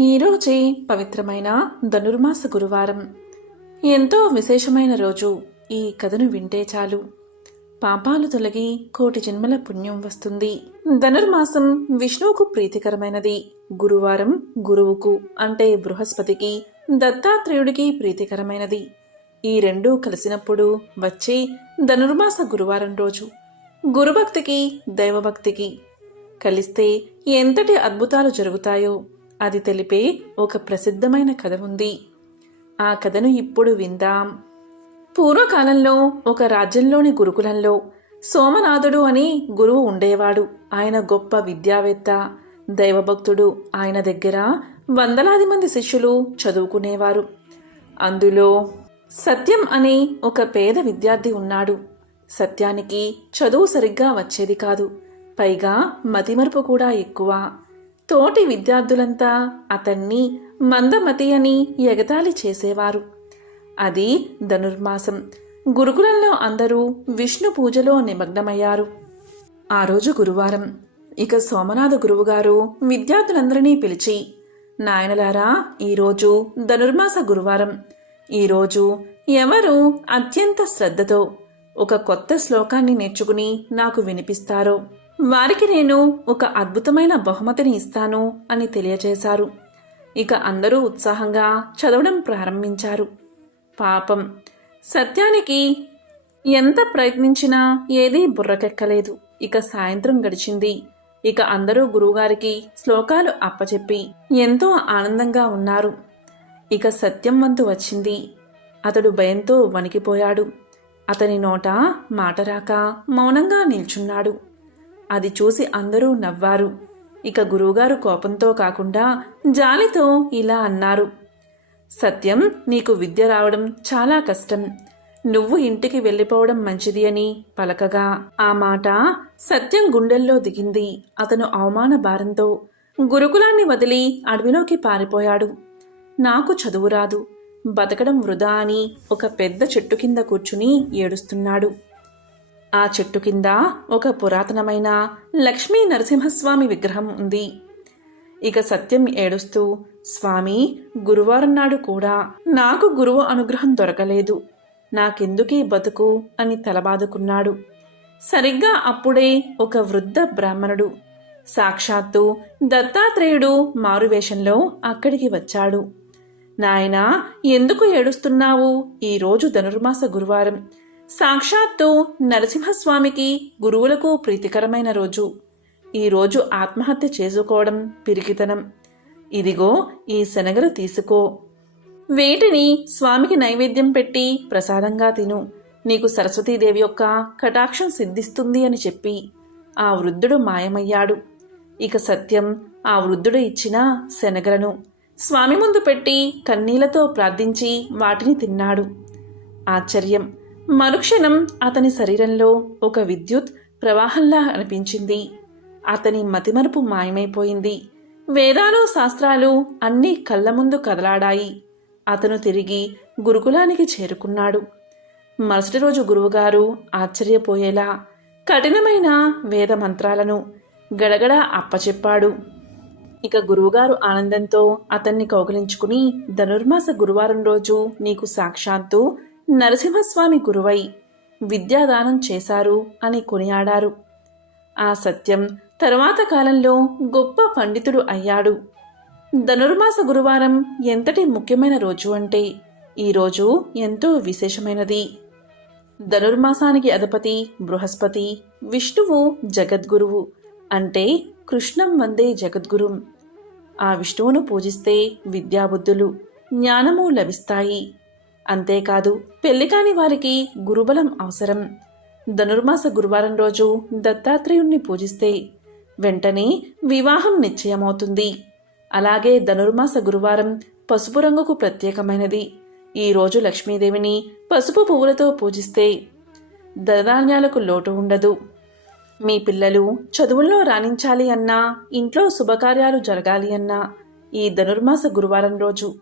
ఈరోజే పవిత్రమైన ధనుర్మాస గురువారం. ఎంతో విశేషమైన రోజు. ఈ కథను వింటే చాలు. పాపాలు తొలగి కోటి జన్మల పుణ్యం వస్తుంది. ధనుర్మాసం విష్ణువుకు ప్రీతికరమైనది. గురువారం గురువుకు అంటే బృహస్పతికి దత్తాత్రేయుడికి ప్రీతికరమైనది. ఈ రెండూ కలిసినప్పుడు వచ్చే ధనుర్మాస గురువారం రోజు. గురుభక్తికి దైవభక్తికి కలిస్తే ఎంతటి అద్భుతాలు జరుగుతాయో అది తెలిపే ఒక ప్రసిద్ధమైన కథ ఉంది. ఆ కథను ఇప్పుడు విందాం. పూర్వకాలంలో ఒక రాజ్యంలోని గురుకులంలో సోమనాథుడు అని గురువు ఉండేవాడు. ఆయన గొప్ప విద్యావేత్త దైవభక్తుడు. ఆయన దగ్గర వందలాది మంది శిష్యులు చదువుకునేవారు. అందులో సత్యం అనే ఒక పేద విద్యార్థి ఉన్నాడు. సత్యానికి చదువు సరిగ్గా వచ్చేది కాదు. పైగా మతిమరుపు కూడా ఎక్కువ. తోటి విద్యార్థులంతా అతన్ని మందమతి అని ఎగతాళి చేసేవారు. అది ధనుర్మాసం. గురుకులంలో అందరూ విష్ణు పూజలో నిమగ్నమయ్యారు. ఆ రోజు గురువారం. ఇక సోమనాథ గురువుగారు విద్యార్థులందరినీ పిలిచి నాయనలారా ఈరోజు ధనుర్మాస గురువారం. ఈరోజు ఎవరు అత్యంత శ్రద్ధతో ఒక కొత్త శ్లోకాన్ని నేర్చుకుని నాకు వినిపిస్తారో? వారికి నేను ఒక అద్భుతమైన బహుమతిని ఇస్తాను అని తెలియజేశారు. ఇక అందరూ ఉత్సాహంగా చదవడం ప్రారంభించారు. పాపం సత్యానికి ఎంత ప్రయత్నించినా ఏదీ బుర్రకెక్కలేదు. ఇక సాయంత్రం గడిచింది. ఇక అందరూ గురువుగారికి శ్లోకాలు అప్పచెప్పి ఎంతో ఆనందంగా ఉన్నారు. ఇక సత్యం వంతు వచ్చింది. అతడు భయంతో వణికిపోయాడు. అతని నోట మాట రాక మౌనంగా నిల్చున్నాడు. అది చూసి అందరూ నవ్వారు. ఇక గురువుగారు కోపంతో కాకుండా జాలితో ఇలా అన్నారు. సత్యం నీకు విద్య రావడం చాలా కష్టం. నువ్వు ఇంటికి వెళ్ళిపోవడం మంచిది అని పలకగా. ఆ మాట సత్యం గుండెల్లో దిగింది. అతను అవమాన భారంతో గురుకులాన్ని వదిలి అడవిలోకి పారిపోయాడు. నాకు చదువు రాదు. బతకడం వృధా అని ఒక పెద్ద చెట్టు కింద కూర్చుని ఏడుస్తున్నాడు. ఆ చెట్టు కింద ఒక పురాతనమైన లక్ష్మీ నరసింహస్వామి విగ్రహం ఉంది. ఇక సత్యం ఏడుస్తూ స్వామి గురువారం నాడు కూడా నాకు గురువు అనుగ్రహం దొరకలేదు. నాకెందుకీ బతుకు? అని తలబాదుకున్నాడు. సరిగ్గా అప్పుడే ఒక వృద్ధ బ్రాహ్మణుడు సాక్షాత్తు దత్తాత్రేయుడు మారువేషంలో అక్కడికి వచ్చాడు. నాయనా ఎందుకు ఏడుస్తున్నావు? ఈరోజు ధనుర్మాస గురువారం. సాక్షాత్తు నరసింహస్వామికి గురువులకు ప్రీతికరమైన రోజు. ఈ రోజు ఆత్మహత్య చేసుకోవడం పిరికితనం. ఇదిగో ఈ శనగలు తీసుకో. వేటిని స్వామికి నైవేద్యం పెట్టి ప్రసాదంగా తిను. నీకు సరస్వతీదేవి యొక్క కటాక్షం సిద్ధిస్తుంది అని చెప్పి ఆ వృద్ధుడు మాయమయ్యాడు. ఇక సత్యం ఆ వృద్ధుడు ఇచ్చిన శనగలను స్వామి ముందు పెట్టి కన్నీళ్ళతో ప్రార్థించి వాటిని తిన్నాడు. ఆశ్చర్యం. మరుక్షణం అతని శరీరంలో ఒక విద్యుత్ ప్రవాహంలా అనిపించింది. అతని మతిమరుపు మాయమైపోయింది. వేదాలు శాస్త్రాలు అన్నీ కళ్ళ ముందు కదలాడాయి. అతను తిరిగి గురుకులానికి చేరుకున్నాడు. మరుసటి రోజు గురువుగారు ఆశ్చర్యపోయేలా కఠినమైన వేద మంత్రాలను గడగడ అప్పచెప్పాడు. ఇక గురువుగారు ఆనందంతో అతన్ని కౌగిలించుకుని ధనుర్మాస గురువారం రోజు నీకు సాక్షాత్తు నరసింహస్వామి గురువై విద్యాదానం చేశారు అని కొనియాడారు. ఆ సత్యం తరువాత కాలంలో గొప్ప పండితుడు అయ్యాడు. ధనుర్మాస గురువారం ఎంతటి ముఖ్యమైన రోజు అంటే ఈ రోజు ఎంతో విశేషమైనది. ధనుర్మాసానికి అధిపతి బృహస్పతి విష్ణువు జగద్గురువు అంటే కృష్ణం వందే జగద్గురుం. ఆ విష్ణువును పూజిస్తే విద్యాబుద్ధులు జ్ఞానము లభిస్తాయి. అంతేకాదు పెళ్ళికాని వారికి గురుబలం అవసరం. ధనుర్మాస గురువారం రోజు దత్తాత్రేయుణ్ణి పూజిస్తే వెంటనే వివాహం నిశ్చయమవుతుంది. అలాగే ధనుర్మాస గురువారం పసుపు రంగుకు ప్రత్యేకమైనది. ఈ రోజు లక్ష్మీదేవిని పసుపు పువ్వులతో పూజిస్తే ధనధాన్యాలకు లోటు ఉండదు. మీ పిల్లలు చదువుల్లో రాణించాలి అన్నా ఇంట్లో శుభకార్యాలు జరగాలి అన్నా ఈ ధనుర్మాస గురువారం రోజు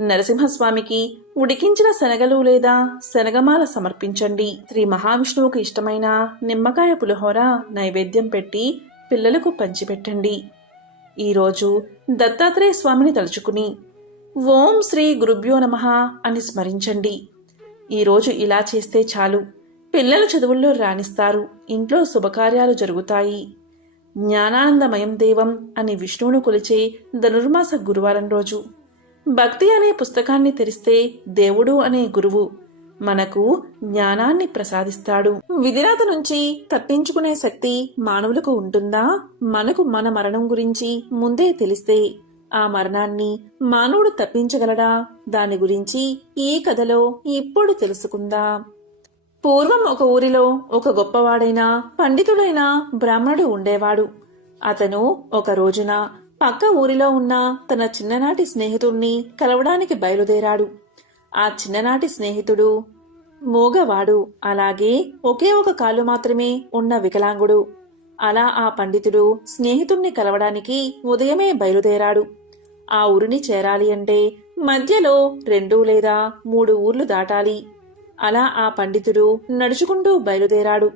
నరసింహస్వామికి ఉడికించిన శనగలు లేదా శనగమాల సమర్పించండి. శ్రీ మహావిష్ణువుకు ఇష్టమైన నిమ్మకాయ పులిహోర నైవేద్యం పెట్టి పిల్లలకు పంచిపెట్టండి. ఈరోజు దత్తాత్రేయ స్వామిని తలుచుకుని ఓం శ్రీ గురుభ్యో నమః అని స్మరించండి. ఈరోజు ఇలా చేస్తే చాలు. పిల్లలు చదువుల్లో రాణిస్తారు. ఇంట్లో శుభకార్యాలు జరుగుతాయి. జ్ఞానానందమయం దేవం అని విష్ణువును కొలిచే ధనుర్మాస గురువారం రోజు. భక్తి అనే పుస్తకాన్ని తెరిస్తే దేవుడు అనే గురువు మనకు జ్ఞానాన్ని ప్రసాదిస్తాడు. విధిరాత నుంచి తప్పించుకునే శక్తి మానవులకు ఉంటుందా? మనకు మన మరణం గురించి ముందే తెలిస్తే ఆ మరణాన్ని మానవుడు తప్పించగలడా? దాని గురించి ఈ కథలో ఇప్పుడు తెలుసుకుందాం. పూర్వం ఒక ఊరిలో ఒక గొప్పవాడైన పండితుడైన బ్రాహ్మణుడు ఉండేవాడు. అతను ఒక రోజున పక్క ఊరిలో ఉన్న తన చిన్ననాటి స్నేహితుణ్ణి కలవడానికి బయలుదేరాడు. ఆ చిన్ననాటి స్నేహితుడు మూగవాడు. అలాగే ఒకే ఒక కాలు మాత్రమే ఉన్న వికలాంగుడు. అలా ఆ పండితుడు స్నేహితుణ్ణి కలవడానికి ఉదయమే బయలుదేరాడు. ఆ ఊరిని చేరాలి అంటే మధ్యలో రెండు లేదా మూడు ఊర్లు దాటాలి. అలా ఆ పండితుడు నడుచుకుంటూ బయలుదేరాడు.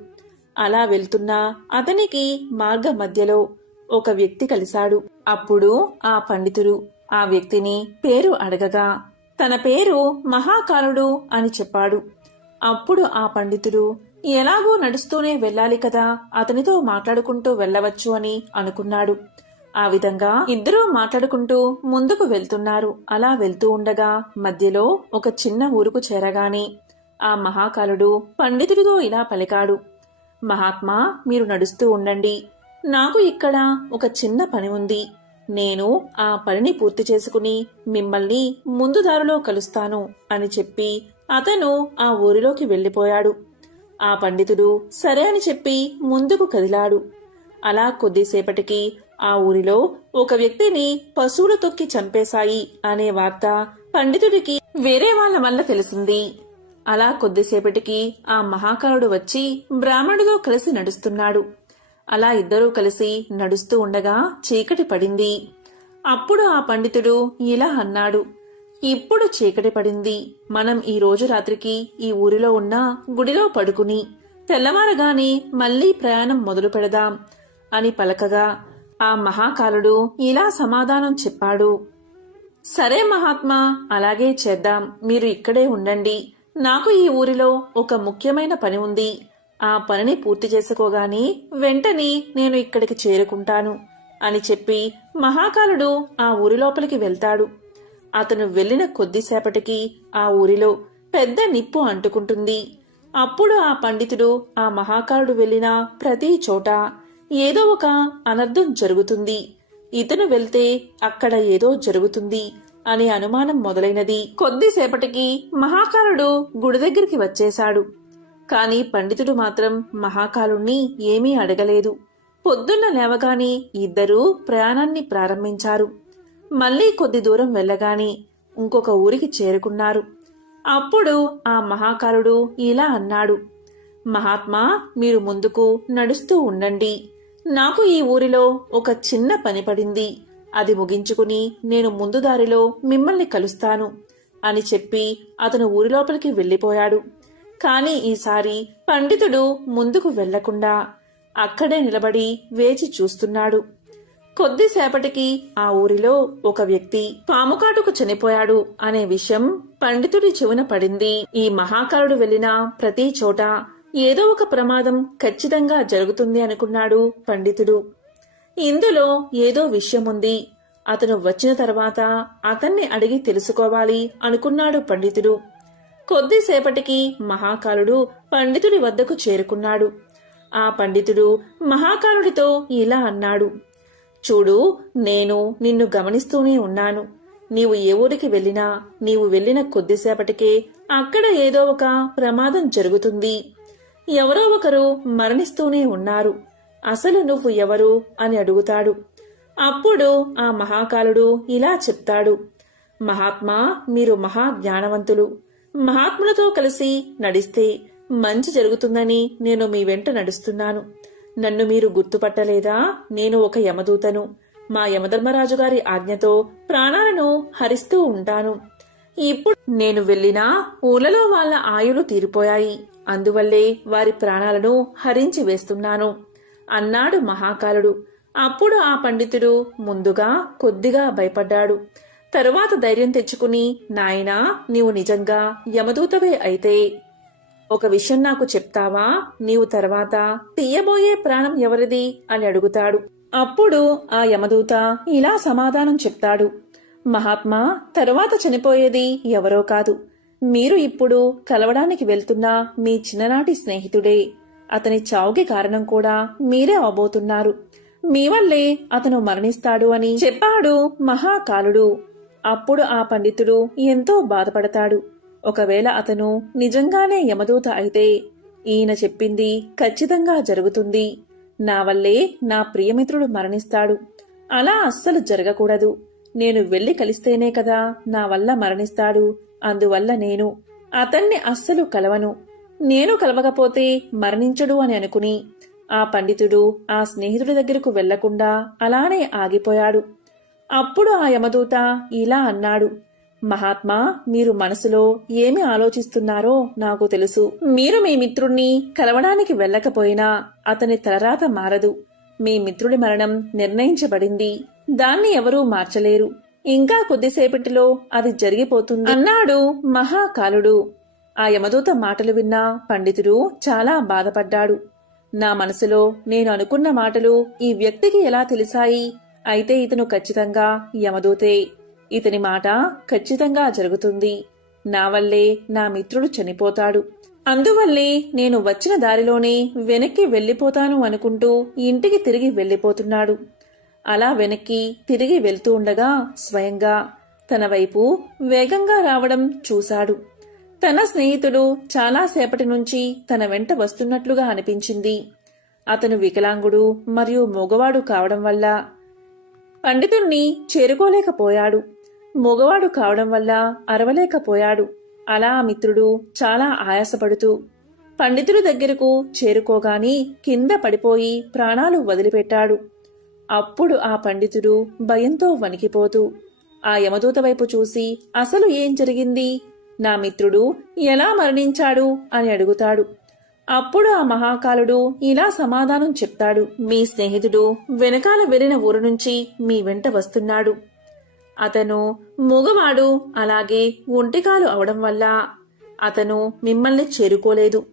అలా వెళ్తున్నా అతనికి మార్గ మధ్యలో ఒక వ్యక్తి కలిశాడు. అప్పుడు ఆ పండితుడు ఆ వ్యక్తిని పేరు అడగగా తన పేరు మహాకాలుడు అని చెప్పాడు. అప్పుడు ఆ పండితుడు ఎలాగో నడుస్తూనే వెళ్ళాలి కదా అతనితో మాట్లాడుకుంటూ వెళ్ళవచ్చు అని అనుకున్నాడు. ఆ విధంగా ఇద్దరూ మాట్లాడుకుంటూ ముందుకు వెళ్తున్నారు. అలా వెళ్తూ ఉండగా మధ్యలో ఒక చిన్న ఊరుకు చేరగానే ఆ మహాకాలుడు పండితుడితో ఇలా పలికాడు మహాత్మా మీరు నడుస్తూ ఉండండి. నాకు ఇక్కడ ఒక చిన్న పని ఉంది. నేను ఆ పనిని పూర్తి చేసుకుని మిమ్మల్ని ముందు దారిలో కలుస్తాను అని చెప్పి అతను ఆ ఊరిలోకి వెళ్ళిపోయాడు. ఆ పండితుడు సరే అని చెప్పి ముందుకు కదిలాడు. అలా కొద్దిసేపటికి ఆ ఊరిలో ఒక వ్యక్తిని పశువులు తొక్కి చంపేశాయి అనే వార్త పండితుడికి వేరే వాళ్ళ వల్ల తెలిసింది. అలా కొద్దిసేపటికి ఆ మహాకరుడు వచ్చి బ్రాహ్మణుడితో కలిసి నడుస్తున్నాడు. అలా ఇద్దరూ కలిసి నడుస్తూ ఉండగా చీకటి పడింది. అప్పుడు ఆ పండితుడు ఇలా అన్నాడు ఇప్పుడు చీకటి పడింది. మనం ఈ రోజు రాత్రికి ఈ ఊరిలో ఉన్న గుడిలో పడుకుని తెల్లవారగానే మళ్ళీ ప్రయాణం మొదలు పెడదాం అని పలకగా ఆ మహాకాలుడు ఇలా సమాధానం చెప్పాడు సరే మహాత్మా అలాగే చేద్దాం. మీరు ఇక్కడే ఉండండి. నాకు ఈ ఊరిలో ఒక ముఖ్యమైన పని ఉంది. ఆ పనిని పూర్తి చేసుకోగానే వెంటనే నేను ఇక్కడికి చేరుకుంటాను అని చెప్పి మహాకాలుడు ఆ ఊరి లోపలికి వెళ్తాడు. అతను వెళ్ళిన కొద్దిసేపటికి ఆ ఊరిలో పెద్ద నిప్పు అంటుకుంటుంది. అప్పుడు ఆ పండితుడు ఆ మహాకాలుడు వెళ్ళిన ప్రతి చోట ఏదో ఒక అనర్థం జరుగుతుంది. ఇతను వెళ్తే అక్కడ ఏదో జరుగుతుంది అనే అనుమానం మొదలైనది. కొద్దిసేపటికి మహాకాలుడు గుడి దగ్గరికి వచ్చేశాడు. కాని పండితుడు మాత్రం మహాకాలుణ్ణి ఏమీ అడగలేదు. పొద్దున్న లేవగానే ఇద్దరూ ప్రయాణాన్ని ప్రారంభించారు. మళ్ళీ కొద్ది దూరం వెళ్ళగానే ఇంకొక ఊరికి చేరుకున్నారు. అప్పుడు ఆ మహాకాలుడు ఇలా అన్నాడు మహాత్మా మీరు ముందుకు నడుస్తూ ఉండండి. నాకు ఈ ఊరిలో ఒక చిన్న పని పడింది. అది ముగించుకుని నేను ముందు దారిలో మిమ్మల్ని కలుస్తాను అని చెప్పి అతను ఊరి లోపలికి వెళ్ళిపోయాడు. కాని ఈసారి పండితుడు ముందుకు వెళ్ళకుండా అక్కడే నిలబడి వేచి చూస్తున్నాడు. కొద్దిసేపటికి ఆ ఊరిలో ఒక వ్యక్తి పాముకాటుకు చనిపోయాడు అనే విషయం పండితుడి చెవున పడింది. ఈ మహాకారుడు వెళ్ళిన ప్రతి చోట ఏదో ఒక ప్రమాదం ఖచ్చితంగా జరుగుతుంది అనుకున్నాడు పండితుడు. ఇందులో ఏదో విషయముంది అతను వచ్చిన తర్వాత అతన్ని అడిగి తెలుసుకోవాలి అనుకున్నాడు పండితుడు. కొద్దిసేపటికి మహాకాలుడు పండితుడి వద్దకు చేరుకున్నాడు. ఆ పండితుడు మహాకాలుడితో ఇలా అన్నాడు. చూడు నేను నిన్ను గమనిస్తూనే ఉన్నాను. నీవు ఏ ఊరికి వెళ్ళినా నీవు వెళ్ళిన కొద్దిసేపటికే అక్కడ ఏదో ఒక ప్రమాదం జరుగుతుంది. ఎవరో ఒకరు మరణిస్తూనే ఉన్నారు. అసలు నువ్వు ఎవరు అని అడుగుతాడు. అప్పుడు ఆ మహాకాలుడు ఇలా చెప్తాడు. మహాత్మా మీరు మహా జ్ఞానవంతులు మహాత్ములతో కలిసి నడిస్తే మంచి జరుగుతుందని నేను మీ వెంట నడుస్తున్నాను. నన్ను మీరు గుర్తుపట్టలేదా? నేను ఒక యమదూతను. మా యమధర్మరాజు గారి ఆజ్ఞతో ప్రాణాలను హరిస్తూ ఉంటాను. ఇప్పుడు నేను వెళ్ళినా ఊళ్ళలో వాళ్ళ ఆయులు తీరిపోయాయి. అందువల్లే వారి ప్రాణాలను హరించి వేస్తున్నాను. అన్నాడు మహాకాలుడు. అప్పుడు ఆ పండితుడు ముందుగా కొద్దిగా భయపడ్డాడు. తరువాత ధైర్యం తెచ్చుకుని నాయనా నీవు నిజంగా యమదూతవే అయితే ఒక విషయం నాకు చెప్తావా? నీవు తర్వాత తీయబోయే ప్రాణం ఎవరిది? అని అడుగుతాడు. అప్పుడు ఆ యమదూత ఇలా సమాధానం చెప్తాడు. మహాత్మా తరువాత చనిపోయేది ఎవరో కాదు. మీరు ఇప్పుడు కలవడానికి వెళ్తున్న మీ చిన్ననాటి స్నేహితుడే. అతని చావుకి కారణం కూడా మీరే అవబోతున్నారు. మీ వల్లే అతను మరణిస్తాడు అని చెప్పాడు మహాకాలుడు. అప్పుడు ఆ పండితుడు ఎంతో బాధపడతాడు. ఒకవేళ అతను నిజంగానే యమదూత అయితే ఈయన చెప్పింది ఖచ్చితంగా జరుగుతుంది. నా వల్లే నా ప్రియమిత్రుడు మరణిస్తాడు. అలా అస్సలు జరగకూడదు. నేను వెళ్ళి కలిస్తేనే కదా నా వల్ల మరణిస్తాడు. అందువల్ల నేను అతన్ని అస్సలు కలవను. నేను కలవకపోతే మరణించడు అని అనుకుని ఆ పండితుడు ఆ స్నేహితుడి దగ్గరకు వెళ్ళకుండా అలానే ఆగిపోయాడు. అప్పుడు ఆ యమదూత ఇలా అన్నాడు మహాత్మా మీరు మనసులో ఏమి ఆలోచిస్తున్నారో నాకు తెలుసు. మీరు మీ మిత్రుణ్ణి కలవడానికి వెళ్ళకపోయినా అతని తలరాత మారదు. మీ మిత్రుడి మరణం నిర్ణయించబడింది. దాన్ని ఎవరూ మార్చలేరు. ఇంకా కొద్దిసేపటిలో అది జరిగిపోతుంది. అన్నాడు మహాకాలుడు. ఆ యమదూత మాటలు విన్న పండితుడు చాలా బాధపడ్డాడు. నా మనసులో నేను అనుకున్న మాటలు ఈ వ్యక్తికి ఎలా తెలిసాయి? అయితే ఇతను ఖచ్చితంగా యమదూతే. ఇతని మాట ఖచ్చితంగా జరుగుతుంది. నా వల్లే నా మిత్రుడు చనిపోతాడు. అందువల్లే నేను వచ్చిన దారిలోనే వెనక్కి వెళ్ళిపోతాను అనుకుంటూ ఇంటికి తిరిగి వెళ్ళిపోతున్నాడు. అలా వెనక్కి తిరిగి వెళ్తూ ఉండగా స్వయంగా తన వైపు వేగంగా రావడం చూశాడు. తన స్నేహితుడు చాలాసేపటి నుంచి తన వెంట వస్తున్నట్లుగా అనిపించింది. అతను వికలాంగుడు మరియు మగవాడు కావడం వల్ల పండితుణ్ణి చేరుకోలేకపోయాడు. మగవాడు కావడం వల్ల అరవలేకపోయాడు. అలా ఆ మిత్రుడు చాలా ఆయాసపడుతూ పండితుడి దగ్గరకు చేరుకోగాని కింద పడిపోయి ప్రాణాలు వదిలిపెట్టాడు. అప్పుడు ఆ పండితుడు భయంతో వణికిపోతూ ఆ యమదూత వైపు చూసి అసలు ఏం జరిగింది? నా మిత్రుడు ఎలా మరణించాడు? అని అడుగుతాడు. అప్పుడు ఆ మహాకాలుడు ఇలా సమాధానం చెప్తాడు. మీ స్నేహితుడు వెనకాల వెళ్ళిన ఊరు నుంచి మీ వెంట వస్తున్నాడు. అతను మగవాడు అలాగే ఒంటికాలు అవడం వల్ల అతను మిమ్మల్ని చేరుకోలేదు.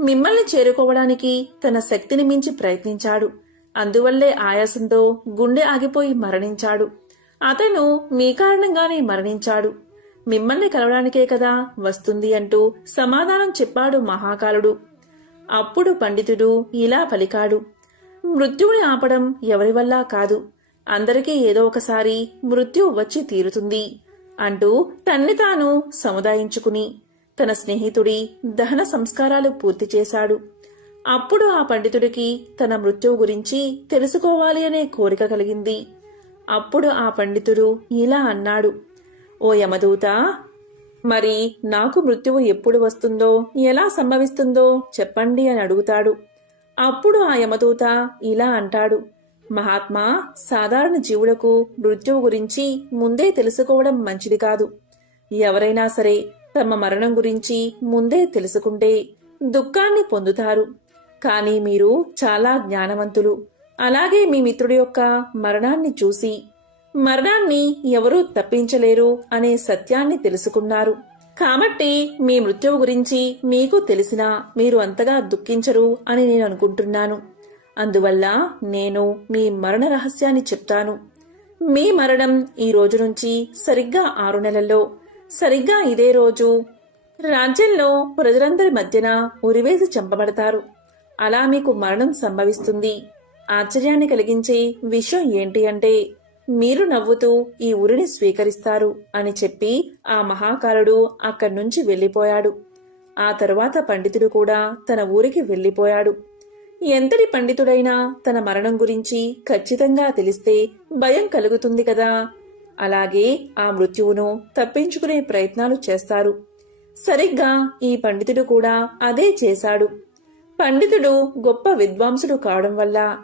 మిమ్మల్ని చేరుకోవడానికి తన శక్తిని మించి ప్రయత్నించాడు. అందువల్లే ఆయాసంతో గుండె ఆగిపోయి మరణించాడు. అతను మీ కారణంగానే మరణించాడు. మిమ్మల్ని కలవడానికే కదా వస్తుంది అంటూ సమాధానం చెప్పాడు మహాకాలుడు. అప్పుడు పండితుడు ఇలా పలికాడు. మృత్యువుని ఆపడం ఎవరి వల్ల కాదు. అందరికీ ఏదో ఒకసారి మృత్యు వచ్చి తీరుతుంది అంటూ తన్ని తాను సముదాయించుకుని తన స్నేహితుడి దహన సంస్కారాలు పూర్తి చేశాడు. అప్పుడు ఆ పండితుడికి తన మృత్యువు గురించి తెలుసుకోవాలి అనే కోరిక కలిగింది. అప్పుడు ఆ పండితుడు ఇలా అన్నాడు. ఓ యమదూత మరి నాకు మృత్యువు ఎప్పుడు వస్తుందో ఎలా సంభవిస్తుందో చెప్పండి అని అడుగుతాడు. అప్పుడు ఆ యమదూత ఇలా అంటాడు. మహాత్మా సాధారణ జీవులకు మృత్యువు గురించి ముందే తెలుసుకోవడం మంచిది కాదు. ఎవరైనా సరే తమ మరణం గురించి ముందే తెలుసుకుంటే దుఃఖాన్ని పొందుతారు. కానీ మీరు చాలా జ్ఞానవంతులు. అలాగే మీ మిత్రుడి యొక్క మరణాన్ని చూసి మరణాన్ని ఎవరూ తప్పించలేరు అనే సత్యాన్ని తెలుసుకున్నారు. కాబట్టి మీ మృత్యువు గురించి మీకు తెలిసినా మీరు అంతగా దుఃఖించరు అని నేను అనుకుంటున్నాను. అందువల్ల నేను మీ మరణ రహస్యాన్ని చెప్తాను. మీ మరణం ఈ రోజు నుంచి సరిగ్గా ఆరు నెలల్లో సరిగ్గా ఇదే రోజు. రాజ్యంలో ప్రజలందరి మధ్యన ఉరివేసి చంపబడతారు. అలా మీకు మరణం సంభవిస్తుంది. ఆశ్చర్యాన్ని కలిగించే విషయం ఏంటి అంటే మీరు నవ్వుతూ ఈ ఉరిని స్వీకరిస్తారు అని చెప్పి ఆ మహాకాలుడు అక్కడి నుంచి వెళ్ళిపోయాడు. ఆ తరువాత పండితుడు కూడా తన ఊరికి వెళ్ళిపోయాడు. ఎంతటి పండితుడైనా తన మరణం గురించి ఖచ్చితంగా తెలిస్తే భయం కలుగుతుంది కదా? అలాగే ఆ మృత్యువును తప్పించుకునే ప్రయత్నాలు చేస్తారు. సరిగ్గా ఈ పండితుడు కూడా అదే చేశాడు. పండితుడు గొప్ప విద్వాంసుడు కావడం వల్ల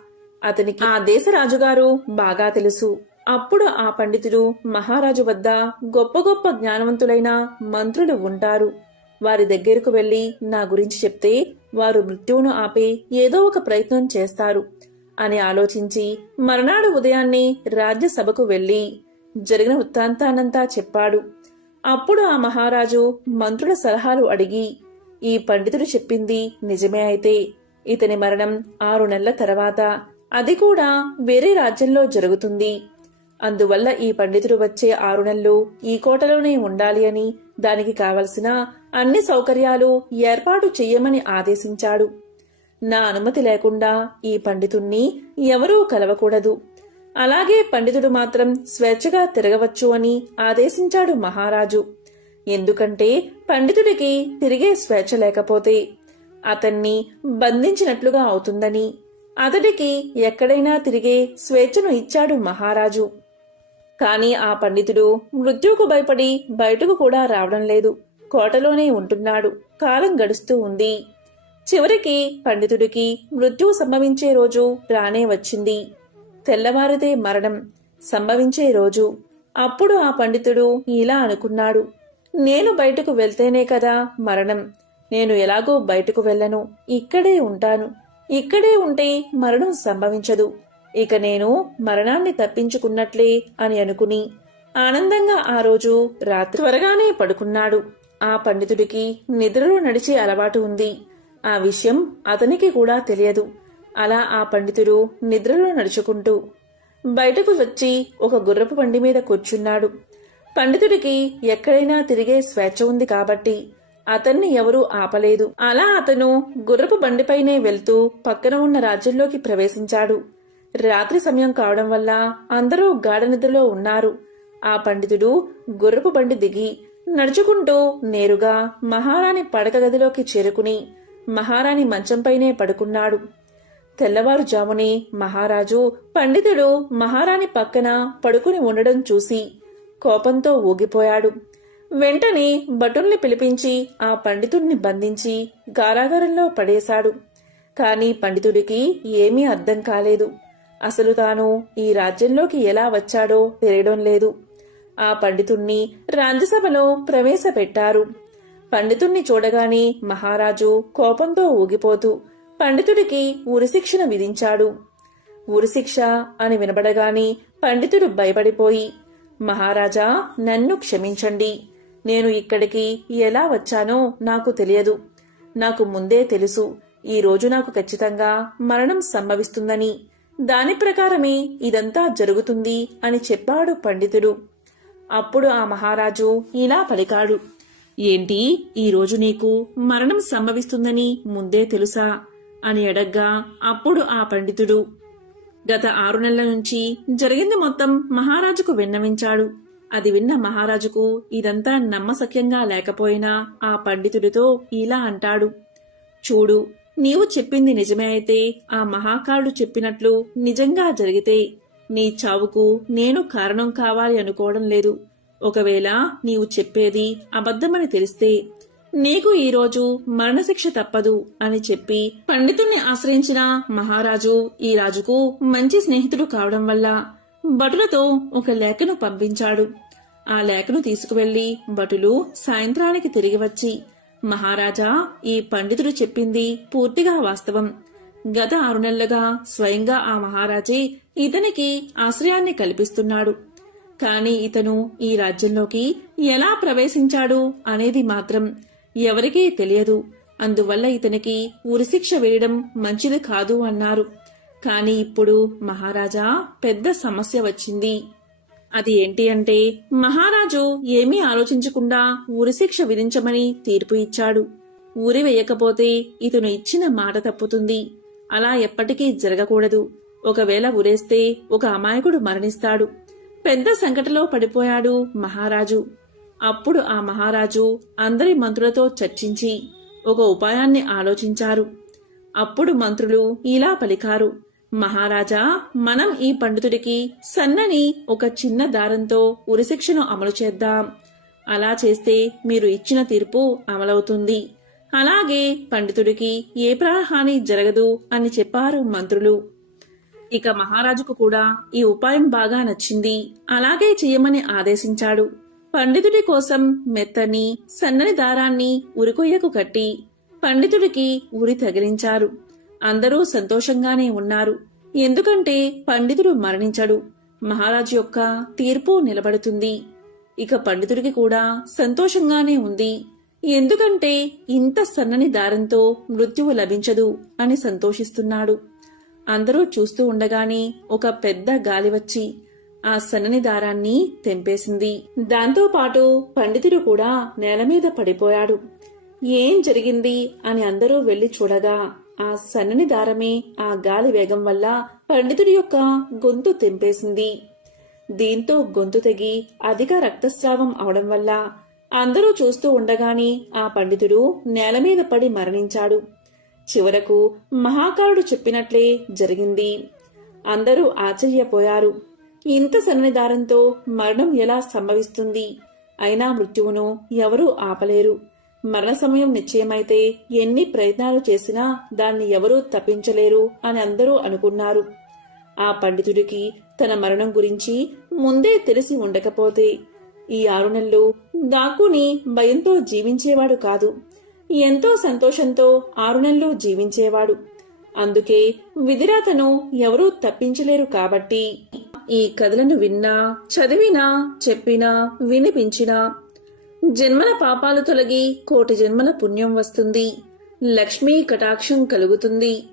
అతనికి ఆ దేశ రాజుగారు బాగా తెలుసు. అప్పుడు ఆ పండితుడు మహారాజు వద్ద గొప్ప గొప్ప జ్ఞానవంతులైన మంత్రులు ఉంటారు. వారి దగ్గరకు వెళ్ళి నా గురించి చెప్తే వారు మృత్యువును ఆపే ఏదో ఒక ప్రయత్నం చేస్తారు అని ఆలోచించి మర్నాడు ఉదయాన్నే రాజ్యసభకు వెళ్ళి జరిగిన వృత్తాంతానంతా చెప్పాడు. అప్పుడు ఆ మహారాజు మంత్రుల సలహాలు అడిగి ఈ పండితుడు చెప్పింది నిజమే అయితే ఇతని మరణం ఆరు నెలల తర్వాత అది కూడా వేరే రాజ్యంలో జరుగుతుంది. అందువల్ల ఈ పండితుడు వచ్చే ఆరు నెలలు ఈ కోటలోనే ఉండాలి అని దానికి కావలసిన అన్ని సౌకర్యాలు ఏర్పాటు చెయ్యమని ఆదేశించాడు. నా అనుమతి లేకుండా ఈ పండితుణ్ణి ఎవరూ కలవకూడదు. అలాగే పండితుడు మాత్రం స్వేచ్ఛగా తిరగవచ్చు అని ఆదేశించాడు మహారాజు. ఎందుకంటే పండితుడికి తిరిగే స్వేచ్ఛ లేకపోతే అతన్ని బంధించినట్లుగా అవుతుందని అతడికి ఎక్కడైనా తిరిగే స్వేచ్ఛను ఇచ్చాడు మహారాజు. కానీ ఆ పండితుడు మృత్యువుకు భయపడి బయటకు కూడా రావడం లేదు. కోటలోనే ఉంటున్నాడు. కాలం గడుస్తూ ఉంది. చివరికి పండితుడికి మృత్యువు సంభవించే రోజు రానే వచ్చింది. తెల్లవారితే మరణం సంభవించే రోజు. అప్పుడు ఆ పండితుడు ఇలా అనుకున్నాడు. నేను బయటకు వెళ్తేనే కదా మరణం. నేను ఎలాగో బయటకు వెళ్ళను. ఇక్కడే ఉంటాను. ఇక్కడే ఉంటే మరణం సంభవించదు. ఇక నేను మరణాన్ని తప్పించుకున్నట్లే అని అనుకుని ఆనందంగా ఆ రోజు రాత్రి త్వరగానే పడుకున్నాడు. ఆ పండితుడికి నిద్రలో నడిచే అలవాటు ఉంది. ఆ విషయం అతనికి కూడా తెలియదు. అలా ఆ పండితుడు నిద్రలో నడుచుకుంటూ బయటకు వచ్చి ఒక గుర్రపు బండి మీద కూర్చున్నాడు. పండితుడికి ఎక్కడైనా తిరిగే స్వేచ్ఛ ఉంది కాబట్టి అతన్ని ఎవరూ ఆపలేదు. అలా అతను గుర్రపు బండిపైనే వెళ్తూ పక్కన ఉన్న రాజ్యంలోకి ప్రవేశించాడు. రాత్రి సమయం కావడం వల్ల అందరూ గాఢ నిద్రలో ఉన్నారు. ఆ పండితుడు గుర్రపు బండి దిగి నడుచుకుంటూ నేరుగా మహారాణి పడక గదిలోకి చేరుకుని మహారాణి మంచంపైనే పడుకున్నాడు. తెల్లవారుజామునే మహారాజు పండితుడు మహారాణి పక్కన పడుకుని ఉండడం చూసి కోపంతో ఊగిపోయాడు. వెంటనే భటుల్ని పిలిపించి ఆ పండితుడిని బంధించి కారాగారంలో పడేశాడు. కాని పండితుడికి ఏమీ అర్థం కాలేదు. అసలు తాను ఈ రాజ్యంలోకి ఎలా వచ్చాడో తెలియడం లేదు. ఆ పండితుణ్ణి రాజ్యసభలో ప్రవేశపెట్టారు. పండితుణ్ణి చూడగానే మహారాజు కోపంతో ఊగిపోతూ పండితుడికి ఉరిశిక్షణ విధించాడు. ఉరిశిక్ష అని వినబడగానే పండితుడు భయపడిపోయి మహారాజా నన్ను క్షమించండి. నేను ఇక్కడికి ఎలా వచ్చానో నాకు తెలియదు. నాకు ముందే తెలుసు. ఈ రోజు నాకు ఖచ్చితంగా మరణం సంభవిస్తుందని. దాని ప్రకారమే ఇదంతా జరుగుతుంది అని చెప్పాడు పండితుడు. అప్పుడు ఆ మహారాజు ఇలా పలికాడు. ఏంటి? ఈరోజు నీకు మరణం సంభవిస్తుందని ముందే తెలుసా? అని అడగ్గా అప్పుడు ఆ పండితుడు. గత ఆరు నెలల నుంచి జరిగింది మొత్తం మహారాజుకు విన్నవించాడు. అది విన్న మహారాజుకు ఇదంతా నమ్మసక్యంగా లేకపోయినా ఆ పండితుడితో ఇలా అంటాడు. చూడు నీవు చెప్పింది నిజమే అయితే ఆ మహాకారుడు చెప్పినట్లు నిజంగా జరిగితే నీ చావుకు నేను కారణం కావాలి అనుకోవడం లేదు. ఒకవేళ నీవు చెప్పేది అబద్ధమని తెలిస్తే నీకు ఈరోజు మరణశిక్ష తప్పదు అని చెప్పి పండితుణ్ణి ఆశ్రయించిన మహారాజు ఈ రాజుకు మంచి స్నేహితుడు కావడం వల్ల భటులతో ఒక లేఖను పంపించాడు. ఆ లేఖను తీసుకువెళ్ళి భటులు సాయంత్రానికి తిరిగి వచ్చి మహారాజా ఈ పండితుడు చెప్పింది పూర్తిగా వాస్తవం. గత ఆరు నెలలుగా స్వయంగా ఆ మహారాజే ఇతనికి ఆశ్రయాన్ని కల్పిస్తున్నాడు. కాని ఇతను ఈ రాజ్యంలోకి ఎలా ప్రవేశించాడు అనేది మాత్రం ఎవరికీ తెలియదు. అందువల్ల ఇతనికి ఉరిశిక్ష వేయడం మంచిది కాదు అన్నారు. కాని ఇప్పుడు మహారాజా పెద్ద సమస్య వచ్చింది. అది ఏంటి అంటే మహారాజు ఏమీ ఆలోచించకుండా ఉరిశిక్ష విధించమని తీర్పు ఇచ్చాడు. ఊరి వేయకపోతే ఇతను ఇచ్చిన మాట తప్పుతుంది. అలా ఎప్పటికీ జరగకూడదు. ఒకవేళ ఉరేస్తే ఒక అమాయకుడు మరణిస్తాడు. పెద్ద సంకటలో పడిపోయాడు మహారాజు. అప్పుడు ఆ మహారాజు అందరి మంత్రులతో చర్చించి ఒక ఉపాయాన్ని ఆలోచించారు. అప్పుడు మంత్రులు ఇలా పలికారు. మహారాజా మనం ఈ పండితుడికి సన్నని ఒక చిన్న దారంతో ఉరిశిక్షను అమలు చేద్దాం. అలా చేస్తే మీరు ఇచ్చిన తీర్పు అమలవుతుంది. అలాగే పండితుడికి ఏ ప్రాణహాని జరగదు అని చెప్పారు మంత్రులు. ఇక మహారాజుకు కూడా ఈ ఉపాయం బాగా నచ్చింది. అలాగే చేయమని ఆదేశించాడు. పండితుడి కోసం మెత్తని సన్నని దారాన్ని ఉరికొయ్యకు కట్టి పండితుడికి ఉరి తగిలించారు. అందరూ సంతోషంగానే ఉన్నారు. ఎందుకంటే పండితుడు మరణించడు. మహారాజు యొక్క తీర్పు నిలబడుతుంది. ఇక పండితుడికి కూడా సంతోషంగానే ఉంది. ఎందుకంటే ఇంత సన్నని దారంతో మృత్యువు లభించదు అని సంతోషిస్తున్నాడు. అందరూ చూస్తూ ఉండగానే ఒక పెద్ద గాలి వచ్చి ఆ సన్నని దారాన్ని తెంపేసింది. దాంతోపాటు పండితుడు కూడా నేల మీద పడిపోయాడు. ఏం జరిగింది అని అందరూ వెళ్ళి చూడగా ఆ సన్నని దారమే ఆ గాలి వేగం వల్ల పండితుడి యొక్క గొంతు తెంపేసింది. దీంతో గొంతు తెగి అధిక రక్తస్రావం అవడం వల్ల అందరూ చూస్తూ ఉండగానే ఆ పండితుడు నేల మీద పడి మరణించాడు. చివరకు మహాకారుడు చెప్పినట్లే జరిగింది. అందరూ ఆశ్చర్యపోయారు. ఇంత సన్నని దారంతో మరణం ఎలా సంభవిస్తుంది? అయినా మృత్యువును ఎవరూ ఆపలేరు. మరణ సమయం నిశ్చయమైతే ఎన్ని ప్రయత్నాలు చేసినా దాన్ని ఎవరూ తప్పించలేరు అని అందరూ అనుకున్నారు. ఆ పండితుడికి తన మరణం గురించి ముందే తెలిసి ఉండకపోతే ఈ ఆరు నెలలు దాక్కుని భయంతో జీవించేవాడు కాదు. ఎంతో సంతోషంతో ఆరు నెలలు జీవించేవాడు. అందుకే విధిరాతను ఎవరూ తప్పించలేరు కాబట్టి ఈ కథలను విన్నా చదివినా చెప్పినా వినిపించినా జన్మల పాపాలు తొలగి కోటి జన్మల పుణ్యం వస్తుంది. లక్ష్మీ కటాక్షం కలుగుతుంది.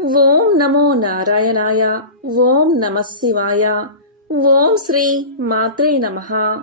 ఓం నమో నారాయణాయ. ఓం నమ శివాయ. ఓం శ్రీ మాత్రే నమః.